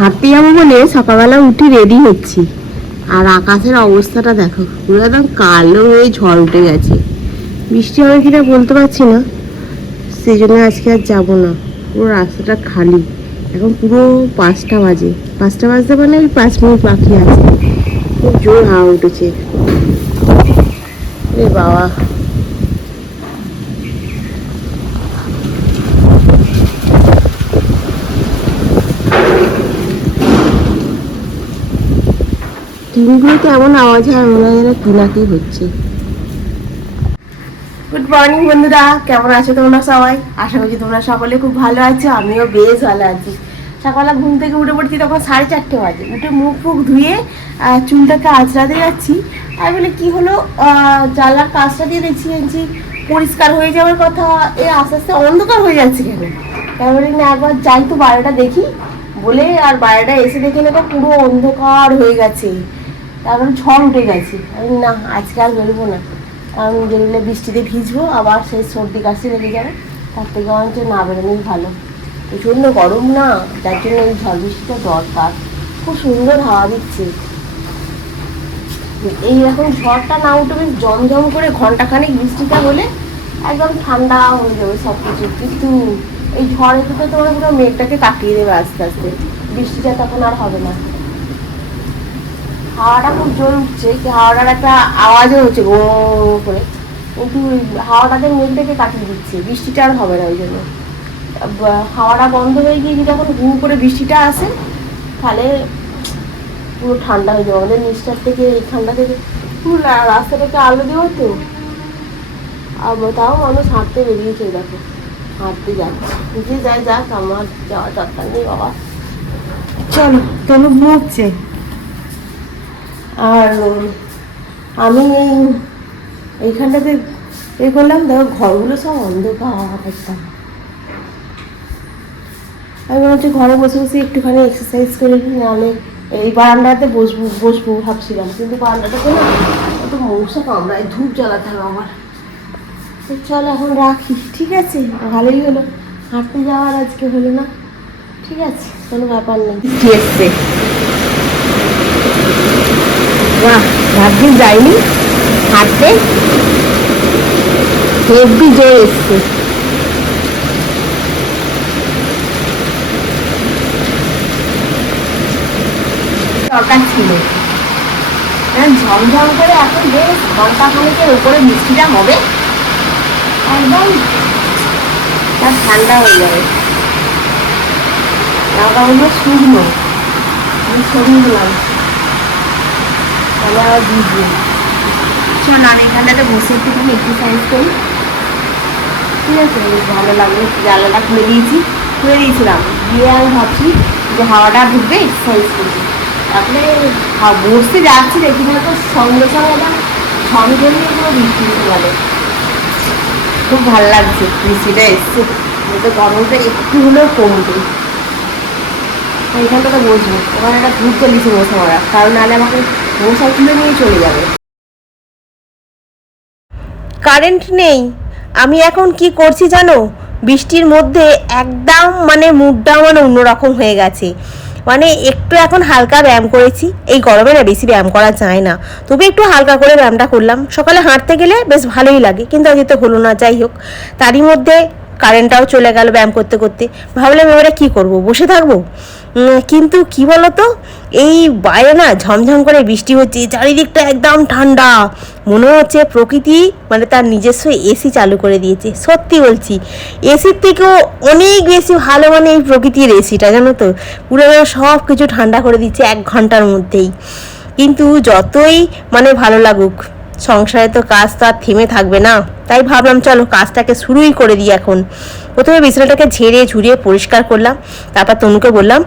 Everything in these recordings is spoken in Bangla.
হাঁটতে যাবো বলে সকালবেলা উঠে রেডি হচ্ছি, আর আকাশের অবস্থাটা দেখো, পুরো একদম কালো হয়ে ঝড় উঠে গেছে। বৃষ্টি হবে কিনা বলতে পারছি না, সেই জন্য আজকে আর যাবো না। পুরো রাস্তাটা খালি, এখন পুরো 5টা বাজে। 5টা বাজতে মানে ওই 5 মিনিট বাকি আছে। খুব জোর হাওয়া উঠেছে রে বাবা। টিনগুলোতে এমন আওয়াজ হয়, মনে হয় যেন কিনাকি হচ্ছে। গুড মর্নিং বন্ধুরা, কেমন আছো তোমরা সবাই? আশা করছি তোমরা সকলে খুব ভালো আছো, আমিও বেশ ভালো আছি। সকালে ঘুম থেকে উঠে পড়ছি তখন 4:30 বাজে। উঠে মুখ ফুক ধুয়ে চুলটাকে আঁচড়াতে যাচ্ছি। আমি বলে কি হলো, জানলার কাজটা দিয়ে দেখছি পরিষ্কার হয়ে যাওয়ার কথা, এ আস্তে আস্তে অন্ধকার হয়ে যাচ্ছে কেন? তারপরে না একবার যাই তো বাইরেটা দেখি বলে, আর বাইরেটা এসে দেখি না পুরো অন্ধকার হয়ে গেছে। তারপরে ঝড় উঠে গেছে। আমি না, আজকে আর বেরোবো না, কারণ বেরোলে বৃষ্টিতে ভিজবো, আবার সেই সর্দি কাশি লেগে যাবে। তার থেকে আমার না বেরোনোই ভালো। প্রচণ্ড গরম না, যার জন্য এই ঝড় বৃষ্টিটা দরকার। খুব সুন্দর হাওয়া দিচ্ছে। এইরকম ঝড়টা না উঠে বেশ জমজম করে ঘন্টাখানেক বৃষ্টিটা হলে একদম ঠান্ডা হয়ে যাবে সব কিছু। কিন্তু এই ঝড়ের ভিতরে তোমরা পুরো মেঘটাকে কাটিয়ে দেবে আস্তে আস্তে, বৃষ্টিটা তখন আর হবে না। হাওয়াটা খুব জোর উঠছে, হাওয়াটার একটা আওয়াজও হচ্ছে গো করে, কিন্তু হাওয়াটাকে মেঘটাকে কাটিয়ে দিচ্ছে, বৃষ্টিটা আর হবে না। ওই জন্য হাওয়াটা বন্ধ হয়ে গিয়ে যদি এখন ঘু করে বৃষ্টিটা আসে, তাহলে পুরো ঠান্ডা হয়ে যাবে আমাদের নিচটার থেকে, এই ঠান্ডা থেকে পুরো রাস্তাটাকে আলো দেবো তো। আর তাও মানুষ হাঁটতে বেরিয়েছে, দেখো হাঁটতে যাচ্ছে, যে যাই যাক, আমার যাওয়ার দরকার নেই বাবা। চলো, তনু ঘুমোচ্ছে। আর আমি এইখানটাতে করলাম, দেখো ঘরগুলো সব অন্ধকার একদম। আমি মনে হচ্ছে ঘরে বসে বসে একটুখানি এক্সারসাইজ করে নিই, নাহলে এই বারান্দাতে বসবো ভাবছিলাম, কিন্তু বারান্দাটাতে না একটু মশা কামড়ায়, ধূপ জ্বালাতে হবে আমার। চল এখন রাখি, ঠিক আছে? ভালোই হলো, হাঁটতে যাওয়ার আজকে হলো না, ঠিক আছে, কোনো ব্যাপার নেই। এসছে, বাহ, ভাবছিস যাইনি হাঁটতে, হেভি জোর এসছে। দরকার ছিল, ঝমঝম করে এখন বেশ ঘন্টাখানেকের উপরে বৃষ্টিটা হবে, একদম ঠান্ডা হয়ে যাবে। জামাকাপড়গুলো শুকনো, আমি সরিয়ে দিলাম, তাহলে আবার ভিজবে। চল আমি এখানটাতে বসে একটুখানি এক্সারসাইজ করি, ঠিক আছে? ভালো লাগবে। জানলাটা খুলে দিয়েছিলাম, দিয়ে আমি ভাবছি যে হাওয়াটা ঢুকবে, এক্সারসাইজ করবো। তারপরে বসতে যাচ্ছি, দেখি না তো সঙ্গে সঙ্গে একদম ঝমঝমিয়ে পুরো বৃষ্টি এসে গেল। খুব ভালো লাগছে বৃষ্টিটা এসছে, বলতে গরমটা একটু হলেও কমবে। এখানটাতে বসবো, ওখানে একটা ধূপ জ্বালিয়েছে মশা মারা, কারণ নাহলে আমাকে মশা তুলে নিয়ে চলে যাবে। কারেন্ট নেই, আমি এখন কি করছি জানো? বৃষ্টির মধ্যে একদম মুডটা অন্যরকম হয়ে গেছে। একটু এখন হালকা ব্যায়াম করেছি, এই গরমে না বেশি ব্যায়াম করা যায় না, তবে একটু হালকা করে ব্যায়ামটা করলাম। সকালে হাঁটতে গেলে বেশ ভালোই লাগে, কিন্তু আজকে তো হলো না। যাই হোক, তারই মধ্যে কারেন্টটাও চলে গেল ব্যায়াম করতে করতে। ভাবলাম এবারে কী করবো, বসে থাকবো? কিন্তু কি বলতো, এই বাইরে না ঝমঝম করে বৃষ্টি হচ্ছে, চারিদিকটা একদম ঠান্ডা, মনে হচ্ছে প্রকৃতি তার নিজস্ব এসি চালু করে দিয়েছে। সত্যি বলছি, এসির থেকেও অনেক বেশি ভালো এই প্রকৃতির এসিটা, জানো তো, পুরো সব কিছু ঠান্ডা করে দিচ্ছে 1 ঘন্টার মধ্যেই। কিন্তু যতই ভালো লাগুক, সংসারে তো কাজ তো আর থেমে থাকবে না, তাই ভাবলাম চলো কাজটাকে শুরুই করে দিই। এখন প্রথমে বিছানাটাকে ঝুড়িয়ে পরিষ্কার করলাম, তারপর তনুকে বললাম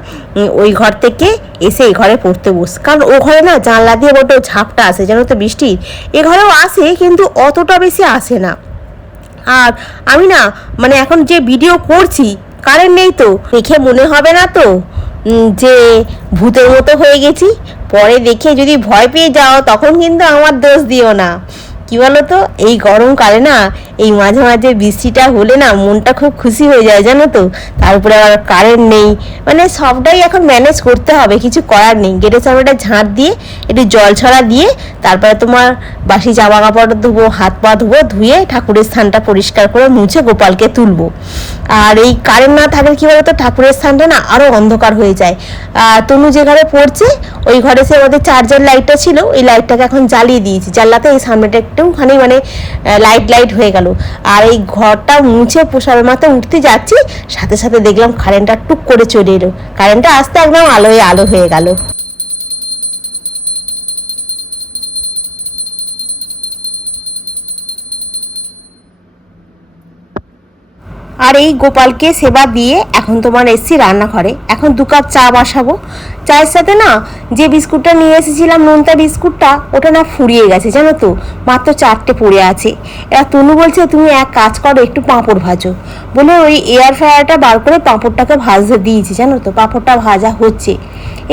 ওই ঘর থেকে এসে এই ঘরে পড়তে বস, কারণ ও ঘরে না জানলা দিয়ে বড্ড ঝাপটা আসে, জানো তো বৃষ্টির। এ ঘরেও আসে, কিন্তু অতটা বেশি আসে না। আর আমি না এখন যে ভিডিও করছি, কারেন্ট নেই তো, দেখে মনে হবে না তো যে ভূতের মতো হয়ে গেছি? পরে দেখে যদি ভয় পেয়ে যাও, তখন কিন্তু আমার দোষ দিও না। কি বলো তো, এই গরমকালে না এই মাঝে মাঝে বৃষ্টিটা হলে না মনটা খুব খুশি হয়ে যায় জানো তো। তারপরে আবার কারেন্ট নেই, মানে সবটাই এখন ম্যানেজ করতে হবে, কিছু করার নেই। গেটের সামনেটা ঝাঁট দিয়ে একটু জল ছড়া দিয়ে তারপরে তোমার বাসি জামা কাপড় ধুবো, হাত পা ধুবো, ধুয়ে ঠাকুরের স্থানটা পরিষ্কার করে মুছে গোপালকে তুলবো। আর এই কারেন্ট না থাকলে কি বলতো, ঠাকুরের স্থানটা না আরো অন্ধকার হয়ে যায়। তনু যে ঘরে পড়ছে ওই ঘরে সে ওদের চার্জার লাইটটা ছিল, ওই লাইটটাকে এখন জ্বালিয়ে দিয়েছি, জ্বালাতে এই সামনেটা একটুখানি মানে লাইট লাইট হয়ে গেল। আর এই ঘরটা মুছে পোষার মাথা উঠতে যাচ্ছি, সাথে সাথে দেখলাম কারেন্টটা টুক করে চলে এলো। কারেন্টটা আসতে একদম আলোয় আলো হয়ে গেল। আর এই গোপালকে সেবা দিয়ে এখন তোমার এসছি রান্নাঘরে। এখন 2 কাপ চা বসাবো। চায়ের সাথে না যে বিস্কুটটা নিয়ে এসেছিলাম নোনতা বিস্কুটটা, ওটা না ফুরিয়ে গেছে জানো তো, মাত্র 4টে পড়ে আছে। এবার তনু বলছে তুমি এক কাজ করো, একটু পাঁপড় ভাজো। বলে ওই এয়ার ফ্রায়ারটা বার করে পাঁপড়টাকে ভাজতে দিয়েছি জানো তো, পাঁপড়টা ভাজা হচ্ছে।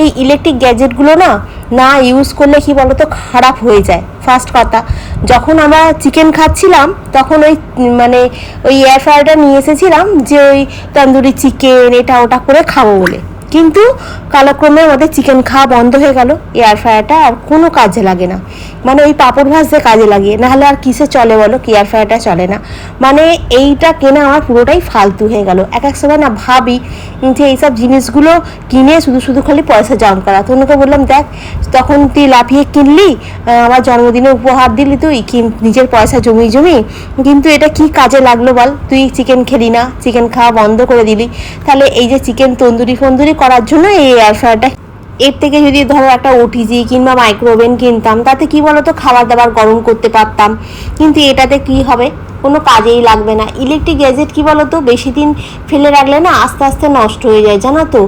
এই ইলেকট্রিক গ্যাজেটগুলো না না ইউজ করলে কি বলতো খারাপ হয়ে যায়। ফার্স্ট কথা, যখন আমরা চিকেন খাচ্ছিলাম তখন ওই মানে ওই এয়ার ফ্রায়ারটা নিয়ে এসেছিলাম যে ওই তন্দুরি চিকেন এটা ওটা করে খাবো বলে, কিন্তু কালক্রমে আমাদের চিকেন খাওয়া বন্ধ হয়ে গেল। এয়ার ফ্রায়ারটা আর কোনো কাজে লাগে না, মানে ওই পাঁপড় ভাজতে কাজে লাগে, নাহলে আর কিসে চলে বলো, কি এয়ার ফ্রায়ারটা চলে না। মানে এইটা কেনা আমার পুরোটাই ফালতু হয়ে গেল। এক এক সময় না ভাবি যে এইসব জিনিসগুলো কিনে শুধু শুধু খালি পয়সা জাম করা। তনুকে বললাম দেখ, তখন তুই লাফিয়ে কিনলি, আমার জন্মদিনে উপহার দিলি তুই নিজের পয়সা জমি জমি, কিন্তু এটা কি কাজে লাগলো বল, তুই চিকেন খেলি না, চিকেন খাওয়া বন্ধ করে দিলি। তাহলে এই যে চিকেন তন্দুরি ফন্দুরি করার জন্য এই এয়ার ফ্রায়ারটা, এর থেকে যদি ধরো একটা ওটিজি কিংবা মাইক্রোওভেন কিনতাম, তাতে কি বলতো খাবার দাবার গরম করতে পারতাম, কিন্তু এটাতে কি হবে, কোনো কাজেই লাগবে না। ইলেকট্রিক গ্যাজেট কি বলতো বেশি দিন ফেলে রাখলে না আস্তে আস্তে নষ্ট হয়ে যায় জানো তো।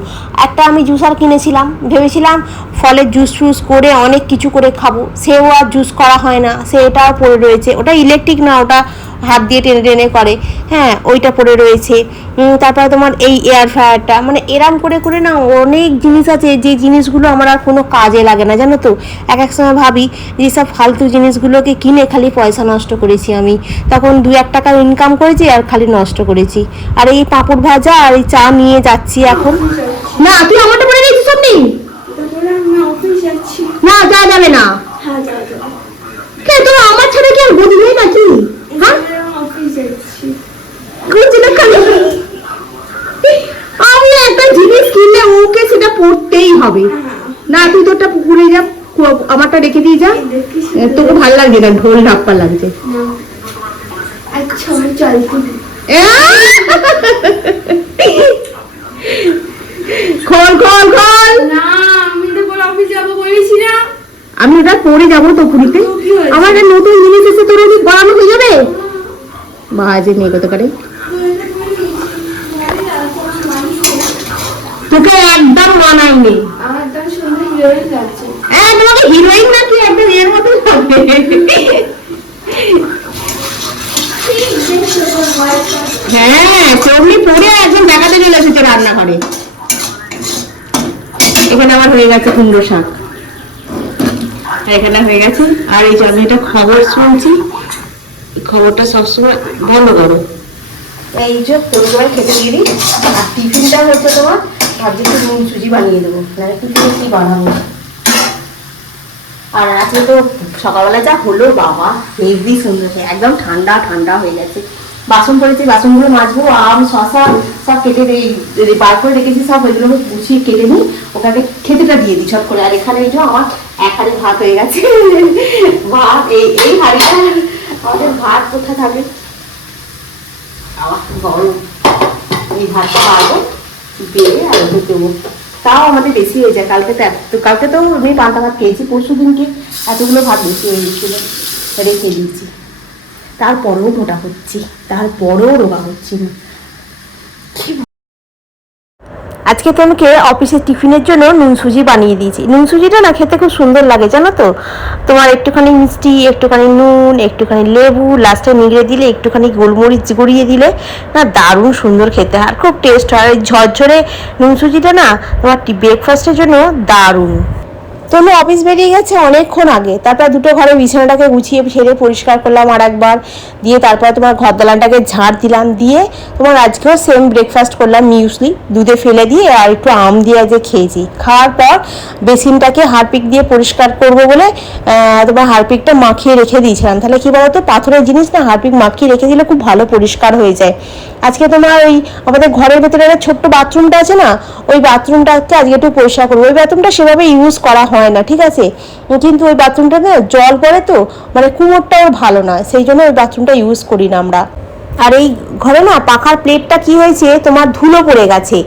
একটা আমি জুসার কিনেছিলাম, ভেবেছিলাম ফলের জুস টুস করে অনেক কিছু করে খাবো, সেও আর জুস করা হয় না, সেটাও পড়ে রয়েছে। ওটা ইলেকট্রিক না, ওটা হাত দিয়ে টেনে টেনে করে, হ্যাঁ ওইটা পড়ে রয়েছে। তারপরে তোমার এই এয়ার ফ্রায়ারটা, মানে এরাম করে করে না অনেক জিনিস আছে যে জিনিসগুলো আমার আর কোনো কাজে লাগে না জানো তো। এক এক সময় ভাবি যে সব ফালতু জিনিসগুলোকে কিনে খালি পয়সা নষ্ট করেছি আমি, তখন 2-1 টাকা ইনকাম করেছি আর খালি নষ্ট করেছি। আর এই পাঁপড় ভাজা আর এই চা নিয়ে যাচ্ছি এখন। না তুই আমারটা পড়ে গেছিস সব নেই, না যা যাবে না, কে তো আমার ছাড়া কি আর বুঝবি নাকি, হ্যাঁ আমি একটা জিনিস কিনলে ওকে সেটা পড়তেই হবে। না তুই তোরটা পুকুরে যা, আমারটা রেখে দিয়ে যা, তোকে ভালো লাগছে না, ঢোল ঢাপ্পা লাগছে। খোল খোল খোল, আমি ওটা পরে যাবো তো পুরীতে, আমার একটা নতুন জিনিস এসে তোর ওদিক গড়ানো হয়ে যাবে। বাজে নেই কত করে, তোকে একদম মানায়নি, তোমাকে হিরোইন নাকি একদম এর মতোই হবে। হ্যাঁ চমনি পরে একদম দেখাতে চলে এসেছে রান্নাঘরে। এখানে আমার হয়ে গেছে কুমড়ো শাক, এখানে হয়ে গেছে। আর এই যে আমি একটা খবর শুনছি, খবরটা সবসময় বন্ধ করো। এই যে পরিবার খেতে দিয়ে দিই, আর টিফিনটা হচ্ছে তোমার ভাবছি একটু নুন সুজি বানিয়ে দেবো, মানে টিফিনে কি বানাবো। আর আজকে তো সকালবেলা যা হলো বাবা, হেভি সুন্দর, একদম ঠান্ডা ঠান্ডা হয়ে গেছে। বাসন পড়েছে, বাসনগুলো মাজবো, আম শশা সব কেটে বার করে রেখেছি, সব ওইগুলো গুছিয়ে কেটে নিই, ওটাকে খেতেটা দিয়ে দিই ছট করে। আর এখানে এই যে আমার এক হাড়ি ভাত হয়ে গেছে, ভাত এই হাড়িটা আমাদের ভাত কোথায় থাকবে, আবার গরম, এই ভাতটা পারবো বেড়ে আর ওকে দেবো, তাও আমাদের বেশি হয়ে যায়। কালকে তো আমি পান্তা ভাত খেয়েছি, পরশু দিনকে এতগুলো ভাত বেশি হয়ে গেছিলো, রেখে দিয়েছি। তারপরেও মোটা হচ্ছি, তারপরেও রোগা হচ্ছি না। আজকে তনুকে অফিসের টিফিনের জন্য নুন সুজি বানিয়ে দিয়েছি। নুন সুজিটা না খেতে খুব সুন্দর লাগে জানো তো, তোমার একটুখানি মিষ্টি, একটুখানি নুন, একটুখানি লেবু, লাস্টে নিগড়ে দিলে একটুখানি গোলমরিচ গড়িয়ে দিলে না দারুণ সুন্দর খেতে, আর খুব টেস্ট হয়। ঝরঝরে নুন সুজিটা না তোমার ব্রেকফাস্টের জন্য দারুণ। তনু অফিস বেরিয়ে গেছে অনেকক্ষণ আগে। তারপর দুটো ঘরে বিছানাটাকে গুছিয়ে ছেড়ে পরিষ্কার করলাম আর একবার, দিয়ে তারপর তোমার ঘর দালানটাকে ঝাড় দিলাম, দিয়ে তোমার আজকেও সেম ব্রেকফাস্ট করলাম, মিউসলি দুধে ফেলে দিয়ে আর একটু আম দিয়ে যে খেয়েছি। খাওয়ার পর বেসিনটাকে হারপিক দিয়ে পরিষ্কার করবো বলে তোমার হারপিকটা মাখিয়ে রেখে দিয়েছিলাম। তাহলে কি বলতো, পাথরের জিনিস না, হারপিক মাখিয়ে রেখে দিলে খুব ভালো পরিষ্কার হয়ে যায়। আজকে তোমার ওই আমাদের ঘরের ভেতরে একটা ছোট্ট বাথরুমটা আছে না, ওই বাথরুমটাকে আজকে একটু পরিষ্কার করবো। ওই বাথরুমটা সেভাবে ইউজ করা হয় না, ঠিক আছে, কিন্তু ওই বাথরুমটাতে জল পড়ে তো, মানে কুমোরটাও ভালো নয়, সেই জন্য ওই বাথরুমটা ইউজ করি না আমরা। আর এই ঘরে না পাখার প্লেটটা কি হয়েছে তোমার, ধুলো পড়ে গেছে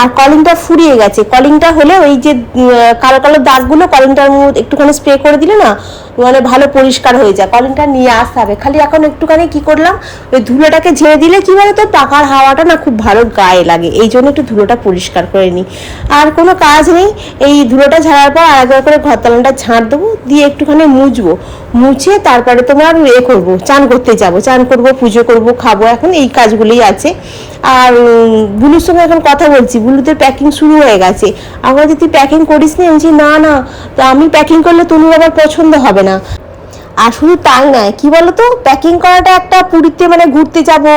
আর কলিংটা ফুরিয়ে গেছে। কলিংটা হলে ওই যে কালো কালো দাগগুলো কলিংটার মধ্যে একটুখানি স্প্রে করে দিলে না মানে ভালো পরিষ্কার হয়ে যায়। কলিংটা নিয়ে আসতে হবে, খালি এখন একটুখানি কি করলাম, ওই ধুলোটাকে ঝেড়ে দিলে কি বলে তো পাখার হাওয়াটা না খুব ভালো গায়ে লাগে, এই জন্য একটু ধুলোটা পরিষ্কার করে নিই। আর কোনো কাজ নেই, এই ধুলোটা ঝাড়ার পর আর একবার করে ঘর দালানটা ঝাড় দেবো, দিয়ে একটুখানি মুছবো, মুছে তারপরে তোমার করবো, চান করতে যাবো, চান করবো, পুজো করবো, খাবো, এখন এই কাজগুলোই আছে। আর বুলুর সঙ্গে এখন কথা বলছি, বুলুদের প্যাকিং শুরু হয়ে গেছে। আমরা যদি তুই প্যাকিং করিস নি, আমি না না, তো আমি প্যাকিং করলে তনুর আবার পছন্দ হবে না। আর শুধু তাই নয়, কি বলতো, প্যাকিং করাটা একটা পুরীতে মানে ঘুরতে যাবো,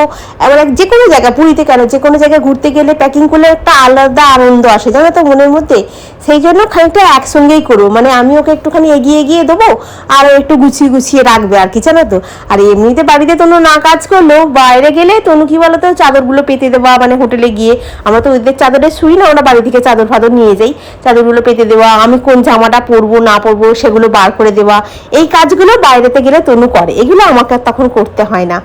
এবার যে কোনো জায়গায়, পুরীতে কেন, যে কোনো জায়গায় ঘুরতে গেলে প্যাকিং করলে একটা আলাদা আনন্দ আসে জানো তো মনের মধ্যে। সেই জন্য খানিকটা একসঙ্গেই করবো, মানে আমি ওকে একটুখানি এগিয়ে এগিয়ে দেবো আর ও একটু গুছিয়ে গুছিয়ে রাখবে আর কি, জানো তো। আর এমনিতে বাড়িতে তনু না কাজ করলেও বাইরে গেলে তনু কি বলতো, চাদরগুলো পেতে দেওয়া, মানে হোটেলে গিয়ে আমরা তো ওদের চাদরে শুই না, ওরা বাড়ি থেকে চাদর ফাদর নিয়ে যাই, চাদরগুলো পেতে দেওয়া, আমি কোন জামাটা পরবো না পরবো সেগুলো বার করে দেওয়া, এই কাজগুলো বাইরেতে গেলে তনু করে, এগুলো আমাকে তখন করতে হয় না।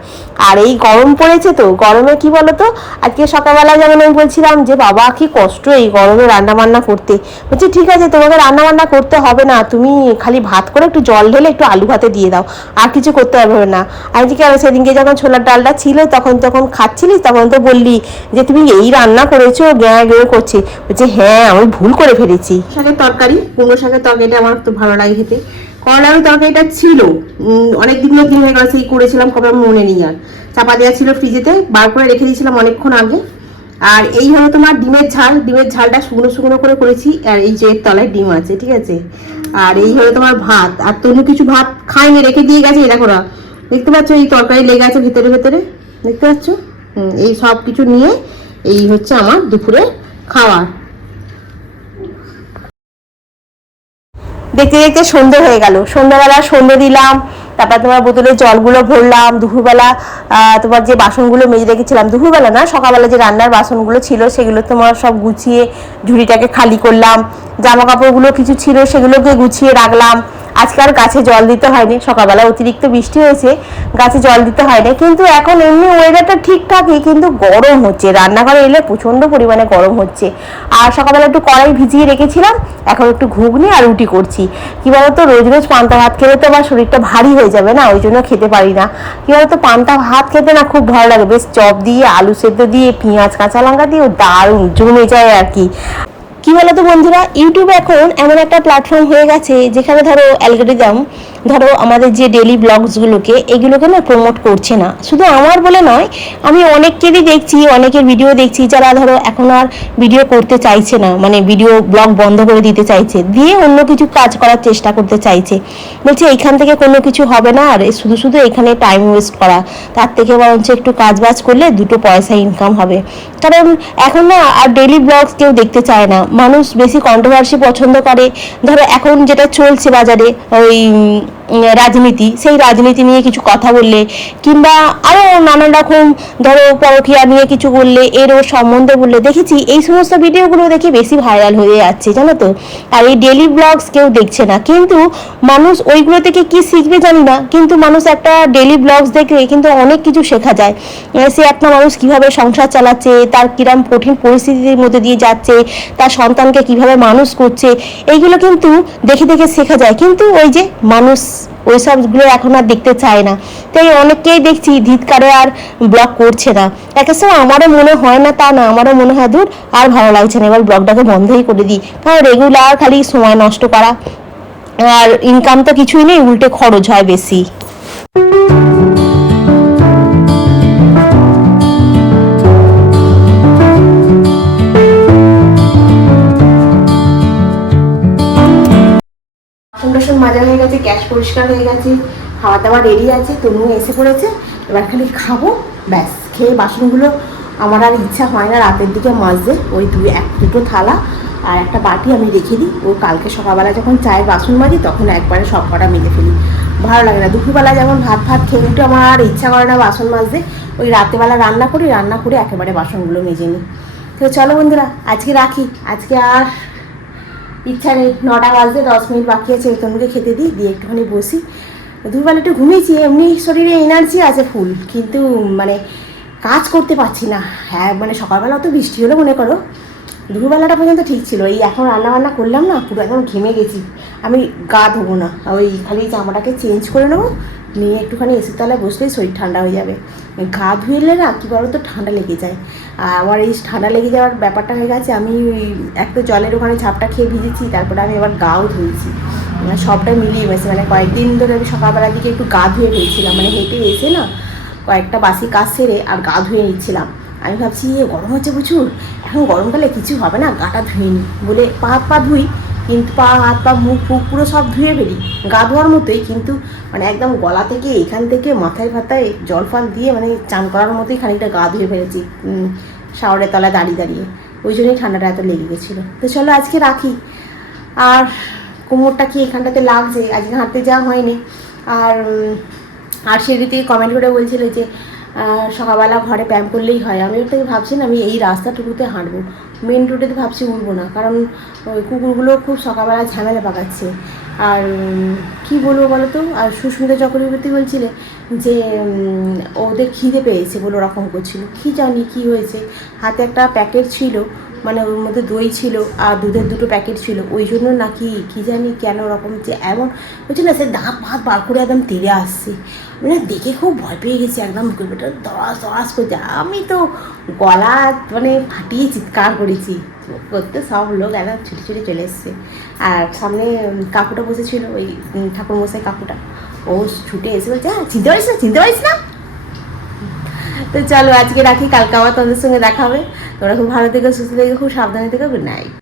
আর এই গরম পড়েছে তো, গরমে কি বলতো, আজকে সকালবেলা যেমন আমি বলছিলাম যে বাবা কি কষ্ট এই গরমে রান্না বান্না করতে, বলছি ঠিক আছে তোমাকে রান্না বান্না করতে হবে না, তুমি খালি ভাত করে একটু জল ঢেলে একটু আলু ভাতে দিয়ে দাও, আর কিছু করতে হবে না। আমি কি আর সেদিনকে যখন ছোলার ডালটা ছিল তখন তখন খাচ্ছিলিস, তখন তো বললি যে তুমি এই রান্না করেছো, গ্যাঁ গ্যাঁ করছি, বলছি হ্যাঁ আমি ভুল করে ফেলেছি। শাকের তরকারি, কুমড়ো শাকের তরকারিটা আমার তো ভালো লাগে খেতে। করলা আলু তরকারিটা ছিল অনেক দিন হয়ে গেছে, সেই করেছিলাম কবে আমি মনে নেই, আর চাপা দেওয়া ছিল ফ্রিজেতে, বার করে রেখে দিয়েছিলাম অনেকক্ষণ আগে। আর এই হলো তোমার ডিমের ঝাল, ডিমের ঝালটা শুকনো শুকনো করে করেছি, আর এই যে তলায় ডিম আছে, ঠিক আছে। আর এই হলো তোমার ভাত, আর তনু কিছু ভাত খাইনি, রেখে দিয়ে গেছে, এটা করা দেখতে পাচ্ছ, এই তরকারি লেগে আছে ভেতরে ভেতরে, দেখতে পাচ্ছ। এই সব কিছু নিয়ে এই হচ্ছে আমার দুপুরে খাওয়ার। দেখতে দেখতে সন্ধ্যে হয়ে গেল, সন্ধ্যাবেলা সন্ধ্যে দিলাম, তারপর তোমার বোতলে জলগুলো ভরলাম, দুপুরবেলা তোমার যে বাসনগুলো মেজে রেখেছিলাম, দুপুরবেলা না সকালবেলা যে রান্নার বাসনগুলো ছিল সেগুলো তোমার সব গুছিয়ে ঝুড়িটাকে খালি করলাম, জামা কাপড়গুলো কিছু ছিল সেগুলোকে গুছিয়ে রাখলাম। আজকে আর গাছে জল দিতে হয়নি, সকালবেলা অতিরিক্ত বৃষ্টি হয়েছে, গাছে জল দিতে হয়নি, কিন্তু এখন এমনি ওয়েদারটা ঠিকঠাকই, কিন্তু গরম হচ্ছে, রান্নাঘরে এলে প্রচণ্ড পরিমাণে গরম হচ্ছে। আর সকালবেলা একটু কড়াই ভিজিয়ে রেখেছিলাম, এখন একটু ঘুগনি আর রুটি করছি। কি বলতো, রোজ রোজ পান্তা ভাত খেলে তো আমার শরীরটা ভারী হয়ে যাবে না, ওই জন্য খেতে পারি না। কি বলতো, পান্তা ভাত খেতে না খুব ভালো লাগে, বেশ চপ দিয়ে আলু সেদ্ধ দিয়ে পেঁয়াজ কাঁচা লঙ্কা দিয়ে দারুণ জমে যায় আর কি। কি বলতো বন্ধুরা, ইউটিউব এখন এমন একটা প্ল্যাটফর্ম হয়ে গেছে যেখানে ধরো অ্যালগরিদম ধরো আমাদের যে ডেলি ব্লগসগুলোকে এগুলোকে না প্রমোট করছে না, শুধু আমার বলে নয়, আমি অনেকেরই দেখছি, অনেকের ভিডিও দেখছি যারা ধরো এখন আর ভিডিও করতে চাইছে না, মানে ভিডিও ব্লগ বন্ধ করে দিতে চাইছে, দিয়ে অন্য কিছু কাজ করার চেষ্টা করতে চাইছে, বলছে এইখান থেকে কোনো কিছু হবে না, আর শুধু শুধু এখানে টাইম ওয়েস্ট করা, তার থেকে বরঞ্চ একটু কাজ বাজ করলে দুটো পয়সা ইনকাম হবে। কারণ এখন না আর ডেলি ব্লগস কেউ দেখতে চায় না, মানুষ বেশি কন্ট্রোভার্সি পছন্দ করে। ধরো এখন যেটা চলছে বাজারে ওই রাজনীতি, সেই রাজনীতি নিয়ে কিছু কথা বললে, কিংবা আরও নানান রকম ধরো পরকীয়া নিয়ে কিছু বললে, এর ওর সম্বন্ধে বললে, দেখেছি এই সমস্ত ভিডিওগুলো দেখে বেশি ভাইরাল হয়ে যাচ্ছে জানো তো। আর এই ডেলি ব্লগস কেউ দেখছে না, কিন্তু মানুষ ওইগুলো থেকে কি শিখবে জানি না, কিন্তু মানুষ একটা ডেলি ব্লগস দেখে কিন্তু অনেক কিছু শেখা যায়। সে একটা মানুষ কিভাবে সংসার চালাচ্ছে, তার কিরম কঠিন পরিস্থিতির মধ্যে দিয়ে যাচ্ছে, তার সন্তানকে কিভাবে মানুষ করছে, এইগুলো কিন্তু দেখে দেখে শেখা যায়, কিন্তু ওই যে মানুষ ওই সবগুলো এখন আর দেখতে চায় না, তাই অনেককেই দেখছি ধিৎকারে আর ব্লগ করছে না। একটা সময় আমারও মনে হয় না তা না, আমারও মনে হয় দূর আর ভালো লাগছে না, এবার ব্লগটাকে বন্ধই করে দিই, কারণ রেগুলার খালি সময় নষ্ট করা, আর ইনকাম তো কিছুই নেই, উল্টে খরচ হয় বেশি। গ্যাস পরিষ্কার হয়ে গেছে, খাওয়া দাওয়া রেডি আছে, তনু এসে পড়েছে। এবার খালি খাবো, ব্যাস। খেয়ে বাসনগুলো আমার আর ইচ্ছা হয় না রাতের দিকে মাজতে। ওই দুটো থালা আর একটা বাটি আমি রেখে দিই। ও কালকে সকালবেলা যখন চায়ের বাসন মাজি তখন একবারে সব কটা মেজে ফেলি, ভালো লাগে না। দুপুরবেলা যেমন ভাত খেয়ে উঠে আমার আর ইচ্ছা করে না বাসন মাজতে। ওই রাতেরবেলা রান্না করে একেবারে বাসনগুলো মেজে নিই। তো চলো বন্ধুরা, আজকে রাখি। আজকে আর ইচ্ছা নেই, 9টা বাজতে 10 মিনিট বাকি আছে। তনুকে খেতে দিই, দিয়ে একটুখানি বসি। দুপুরবেলা একটু ঘুমিয়েছি, এমনি শরীরে এনার্জি আছে ফুল, কিন্তু মানে কাজ করতে পারছি না। হ্যাঁ মানে সকালবেলা তো বৃষ্টি হলো মনে করো, দুপুরবেলাটা পর্যন্ত ঠিক ছিল। এই এখন রান্না করলাম না, পুরো একদম ঘেমে গেছি। আমি গা ধোবো না, ওই খালি জামাটাকে চেঞ্জ করে নেবো, নিয়ে একটুখানি এসির তলায় বসলেই শরীর ঠান্ডা হয়ে যাবে। গা ধুয়েলে না কী বলো তো ঠান্ডা লেগে যায়। আর আমার এই ঠান্ডা লেগে যাওয়ার ব্যাপারটা হয়ে গেছে। আমি এক তো জলের ওখানে ঝাপটা খেয়ে ভিজেছি, তারপরে আমি আবার গাও ধুয়েছি, সবটা মিলিয়ে গেছে। মানে কয়েকদিন ধরে আমি সকালবেলার দিকে একটু গা ধুয়ে ফেলছিলাম, মানে হেঁটে এসে না কয়েকটা বাসি কাজ সেরে আর গা ধুয়ে নিচ্ছিলাম। আমি ভাবছি গরম হচ্ছে প্রচুর, এখন গরমকালে কিছু হবে না, গাটা ধুয়ে নিই বলে হাত পা ধুই। কিন্তু হাত পা মুখ পুরো সব ধুয়ে ফেলি, গা ধোয়ার মতোই, কিন্তু মানে একদম গলা থেকে এখান থেকে মাথায় ফাতায় জল ফল দিয়ে মানে চান করার মতোই খানিকটা গা ধুয়ে ফেলেছি শাওয়ারের তলায় দাঁড়িয়ে। ওই জন্যই ঠান্ডাটা এত লেগে গেছিলো। তো চলো আজকে রাখি। আর কোমরটা কি এখানটাতে লাগছে, আজকে হাঁটতে যাওয়া হয়নি। আর সেটি থেকে কমেন্ট করে বলছিল যে সকালবেলা ঘরে ব্যায়াম করলেই হয়। আমি ওর থেকে ভাবছি না আমি এই রাস্তাটুকুতে হাঁটবো, মেন রোডেতে ভাবছি উঠবো না, কারণ ওই কুকুরগুলো খুব সকালবেলা ঝামেলা পাকাচ্ছে। আর কি বলবো বলো তো, আর সুস্মিতা চক্রবর্তী বলছিলে যে ওদের খিদে পেয়েছে বলে ওরকম করছিল, কী জানি কী হয়েছে। হাতে একটা প্যাকেট ছিল, মানে ওর মধ্যে দই ছিল আর দুধের 2টো প্যাকেট ছিল, ওই জন্য নাকি কী জানি কেন ওরকম যে এমন হচ্ছে না, সে দাঁত ভাত বার করে একদম তেড়ে আসছে। মানে দেখে খুব ভয় পেয়ে গেছি, একদম বুকের ভেতর দড়াস করছে। আমি তো গলা মানে ফাটিয়ে চিৎকার করেছি, করতে সব লোক একদম ছুটে চলে এসছে। আর সামনে কাকুটা বসেছিল, ওই ঠাকুরমশাই কাকুটা, ও ছুটে এসে বলছে হ্যাঁ চিনতে পারিস না। তো চলো আজকে রাখি, কালকে আবার তোমাদের সঙ্গে দেখা হবে। তোমরা খুব ভালো থেকো, সুস্থ থেকো, খুব সাবধানে থেকো। Good night.